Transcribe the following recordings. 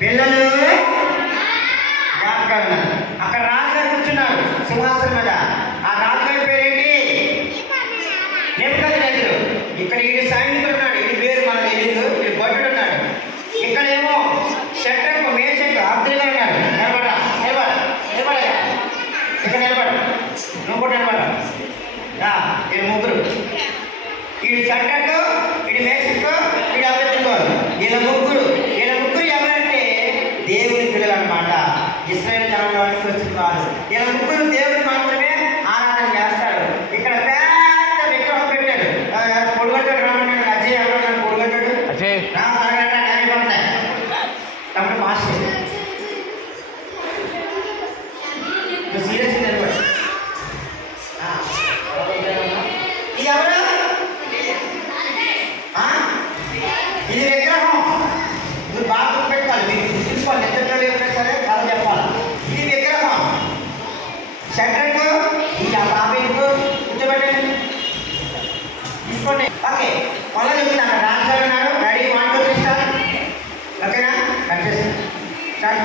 పిల్లలు జ్ఞాపకాలు ఉన్నారు. అక్కడ రాజుగారు కూర్చున్నారు సింహాసనం మీద. ఆ రాజుగారి పేరేంటి? నెబుకద్నెజరు. ఇక్కడ ఈడు సైనికుడు ఉన్నాడు, ఈడు పేరు మనకు తెలియదు, ఈడు భటుడు ఉన్నాడు. ఇక్కడేమో షడ్రకు మేషకు అబ్దుల్గా ఉన్నాడు. నిలబడ నిలబడ నిలబడ, ఇక్కడ నిలబడ, నువ్వు కూడా నిలబడ. వీళ్ళు ముగ్గురు, ఈడు షడ్రకు, ఈడు మేషకు, ఈడు అబ్దుల్గా. వీళ్ళ ముగ్గురు ఎవరంటే దేవుని పిల్లలు అన్నమాట. ఇశ్రాయేలు జనంలో వచ్చిన వారు. వీళ్ళ ముగ్గురు దేవుని మాత్రమే ఆరాధన చేస్తారు. ఇక్కడ పెద్ద విగ్రహం పెట్టాడు. పొడుగట్టాడు రామన్నాడు. అజయ్ ఎవరు పొడుగట్టాడు? తమ్ముడు మాస్టర్ సీరియస్ నిలబడి. ఇది ఎవరు? ఇది విగ్రహం. మీరు బాగా గుర్తుపెట్టాలి, మీకు తీసుకోవాలి. నిద్రలో ఎప్పుడైనా సరే కథ చెప్పాలి. ఇది విగ్రహం. షడ్రకు, ఇది ఆ బాబీకు కూర్చోబెట్టండి, తీసుకోండి. ఓకే, మళ్ళీ చెప్తున్నా. అక్కడ రాజుగారు ఉన్నారు. Ready, 1 2 3 start. ఓకేనా? స్టార్ట్.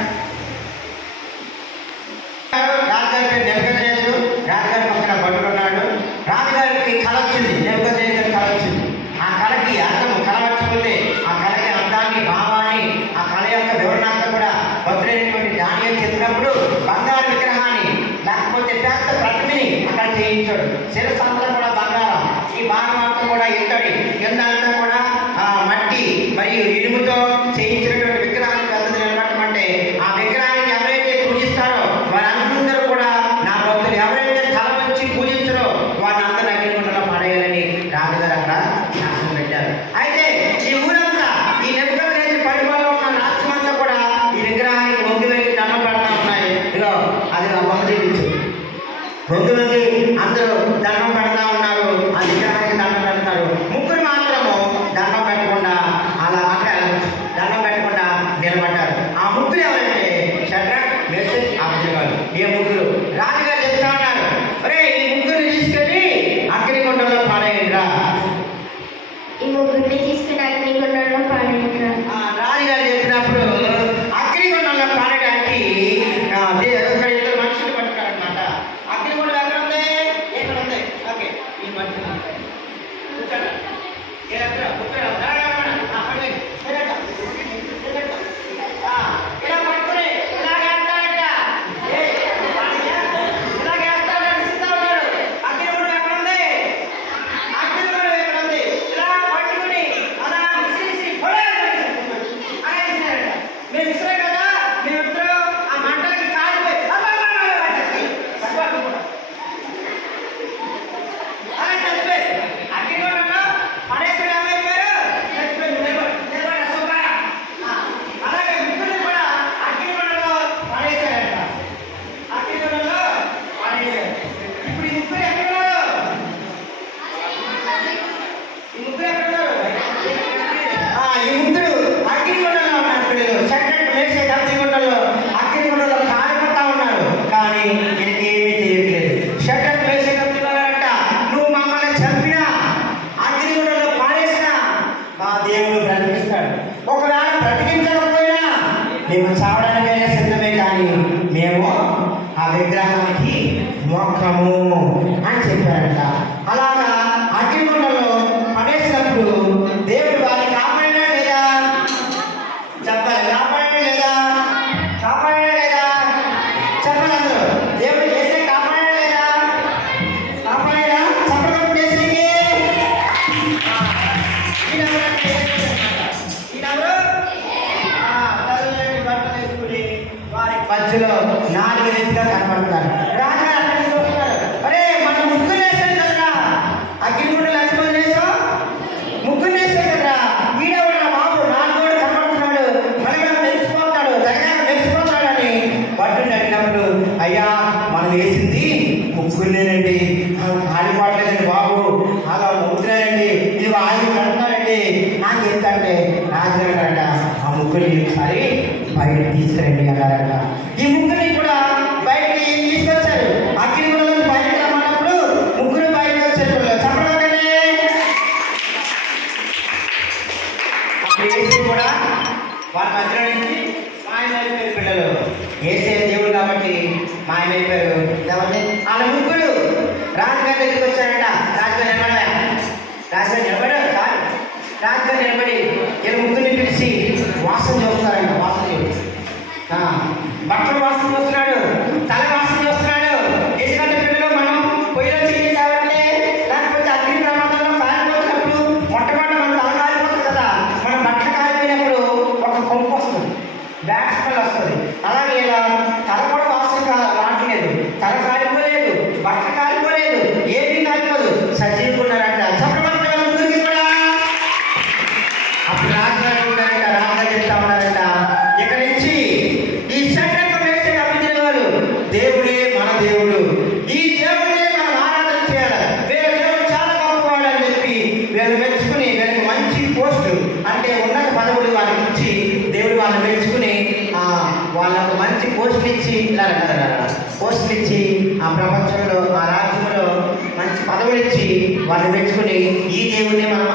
రాజుగారి పేరు నెబుకద్నెజరు. రాజుగారి పక్కన భటుడు ఉన్నాడు. రాజుగారికి కళ వచ్చింది. నెబుకద్నెజరు కళ వచ్చింది. ఆ కళకి అర్థం, కళ వచ్చిపోతే ఆ కళకి అర్థాన్ని, భావాన్ని, ఆ కళ యొక్క వివరణ అంతా కూడా భద్రైనటువంటి దానియేలు చెప్పినప్పుడు బంగారు విగ్రహాన్ని, లేకపోతే పెద్ద ప్రతిమని అక్కడ చేయించాడు. శిరస్సు అంతా కూడా బంగారం, ఈ భాగం అంతా కూడా ఇత్తడి, కింద అంతా కూడా మట్టి మరియు ఇనుముతో చేయించినటువంటి విగ్రహాన్ని పెద్దది నిలబెట్టమంటే ఆ విగ్రహానికి ఎవరైతే పూజిస్తారో వారందరూ కూడా నా భక్తులు, ఎవరైతే తల వచ్చి పూజించారో వారిని అందరూ అగ్నిగుండంలో పడేయాలని రాజుగారు అక్కడ శాసనం పెట్టారు. అయితే ఈ ఊరంతా, ఈ నెబుకద్నెజరు పరిపాలనలో ఉన్న రాజ్యం అంతా కూడా ఈ విగ్రహానికి వంగి వంగి దండం పెడతా ఉన్నాయి. ఇదిగో అది ఆ బొమ్మ చూపించు. వంగి వంగి అందరూ దండం పెడతా ఉన్నారు. ఆ విగ్రహానికి దండం పెడతారు. ముగ్గురు మాత్రము దండం పెట్టకుండా అలా అక్కడ దండం పెట్టకుండా నిలబడ్డారు. ఆ ముగ్గురు ఎవరంటే షడ్రక్, మేషక్, అబ్దుల్గా. ఈ ముగ్గురు రాజుగారు చెప్తా ఉన్నారు, అరే ఈ ముగ్గురిని తీసుకెళ్ళి అగ్నిగుండంలో పాడేయండిరా. ఈ ముగ్గురిని తీసుకుని అగ్నిగుండంలో పాడేయండిరా. రాజుగారు చెప్పినప్పుడు అగ్నిగుండంలో పాడడానికి ఇద్దరు మనుషులు పట్టుతారనమాట. అగ్నిగుండం ఎక్కడ ఉంది? ఎక్కడ ఉంది? ఓకే, ఈ మనుషులు కూర్చోండి. ఇలా పట్టుకుని ఇలాగే అంటారంట. ఇలాగే వేస్తారని ఇస్తా ఉన్నారు. అగ్నిగుండం ఎక్కడ ఉంది? అగ్నిగుండం ఎక్కడ ఉంది? ఇలా పట్టుకుని అలా విసిరిసి అలా విసిరారంట. మేము విసిరే కదా, మేమిద్దరు ఆ మంటలకి కాలిపోయి అలా చచ్చిపోయి అగ్నిగుండంలో పడేసి ఏమైపోయారు? చచ్చిపోయి అలాగే ముగ్గురు కూడా అగ్నిగుండంలో పడేశారంట. అగ్నిగుండంలో పడేశారు. ఇప్పుడు ఈ ముగ్గురు ఎక్కడున్నారు? ఈ ముగ్గురు ఎక్కడున్నారు? ఈ ముగ్గురు అగ్నిగుండంలో ఉన్నారు. పిల్లలు షడ్రకు, మేషక్, అగ్నిగుండంలో కాలిపోతా ఉన్నారు. కానీ వీళ్ళకి ఏమీ తెలియట్లేదు. షడ్రకు, మేషక్, అబ్దుల్గా అంట, నువ్వు మమ్మల్ని చంపినా, అగ్నిగుండంలో పాడేసినా మా దేవుడు బ్రతికిస్తాడు. ఒకవేళ బ్రతికించకపోయినా మేము చావడానికైనా సిద్ధమే, కానీ మేము ఆ విగ్రహానికి మొక్కము అని చెప్పారంట. అలాగా అగ్నిగుండంలో పడేసినప్పుడు దేవుడు వారిని కాపాడినా లేదా? చెప్పాలి, కాపాడినా లేదా? కాపాడినా లేదా? చెప్పాలి అందరూ. దేవుడు చేసే కాపాడినా లేదా? కాపాడినా? చెప్పడం చేసేకి వారి మధ్యలో 4 వ్యక్తిగా కనపడతారు. రాజుగారు అక్కడికి వస్తున్నారు. అరే మనం ముగ్గురు వేసాం కదా, అగ్నిగుండంలో ఎంతమంది వేసాం? ముగ్గురు వేసాం కదా. ఈడేవాడు నా బాబు 4 కనపడుతున్నాడు, మళ్ళీ మెరిసిపోతాడు, దగ్గర మెరిసిపోతాడు అని భటుడిని అడిగినప్పుడు, అయ్యా మనం వేసింది ముగ్గురునేనండి, ఆడిపోవట్లేదండి బాబు, అలా ముగ్గురేనండి, ఇది ఆయన కడుతున్నారండి నాకు చెప్తాంటే రాజుగారు అంట ఆ ముగ్గురిని ఒకసారి బయట తీసుకురండి అన్నారంట. ఈ ముగ్గురిని కూడా బయటకి తీసుకొచ్చారు. అగ్నిగుండంలో బయటకు రమ్మన్నప్పుడు ముగ్గురు బయటకు వచ్చారు. చెప్పడంగానే అప్పుడు వేసి కూడా వారి మధ్యలో నుంచి మాయమైపోయారు పిల్లలు. ఏసే దేవుడు కాబట్టి మాయమైపోయారు. కాబట్టి వాళ్ళ ముగ్గురు రాజుగారి దగ్గరికి వచ్చారంట. రాజుగారు నిలబడా, రాజుగారు నిలబడారు కాదు, రాజుగారు నిలబడి వీళ్ళ ముగ్గురిని పిలిచి వాసన చూస్తున్నారంట. వాసన చూసి బట్టలు వాసన చూస్తున్నాడు, తల వాసన చూస్తున్నాడు. ఎందుకంటే పిల్లలు మనం పొయ్యిలో చేయాలి కాబట్టి, లేకపోతే అగ్ని ప్రమాదంలో కాలిపోతున్నప్పుడు మొట్టమొదటి మన తల కాలిపోతుంది కదా, మన బట్టలు కాలిపోయినప్పుడు ఒక కొంపు వస్తుంది, బ్యాక్ స్మెల్ వస్తుంది. అలాగే ఇలా తల కూడా వాసన రావట్లేదు, తల కాలిపోలేదు, బట్టలు కాలిపోలేదు, ఏమీ కాలిపోదు, సజీవులు ఉన్నారంట. చక్రవర్తి ముగ్గురికి కూడా అప్పుడు రాజుగారు ఉంటారంట. రాజుగారు చెప్తా ఉన్నారంట, ఇక్కడి నుంచి ఈ శంఖం వేసే అభిజనాలు దేవుడే మన దేవుడు, ఈ దేవుడే మనం ఆరాధన చేయాలి, వీళ్ళ దేవుడు చాలా గొప్పవాడు అని చెప్పి వీళ్ళు మెచ్చుకుని వీళ్ళకి మంచి పోస్టు అంటే ఉన్నత పదవులు వాళ్ళకి ఇచ్చి దేవుడు వాళ్ళని మెచ్చుకుని వాళ్ళకు మంచి పోస్టులు ఇచ్చి పోస్టులు ఇచ్చి ఆ ప్రపంచంలో ఆ రాజ్యంలో మంచి పదవులు ఇచ్చి వాళ్ళు మెచ్చుకుని ఈ దేవుడిని మనం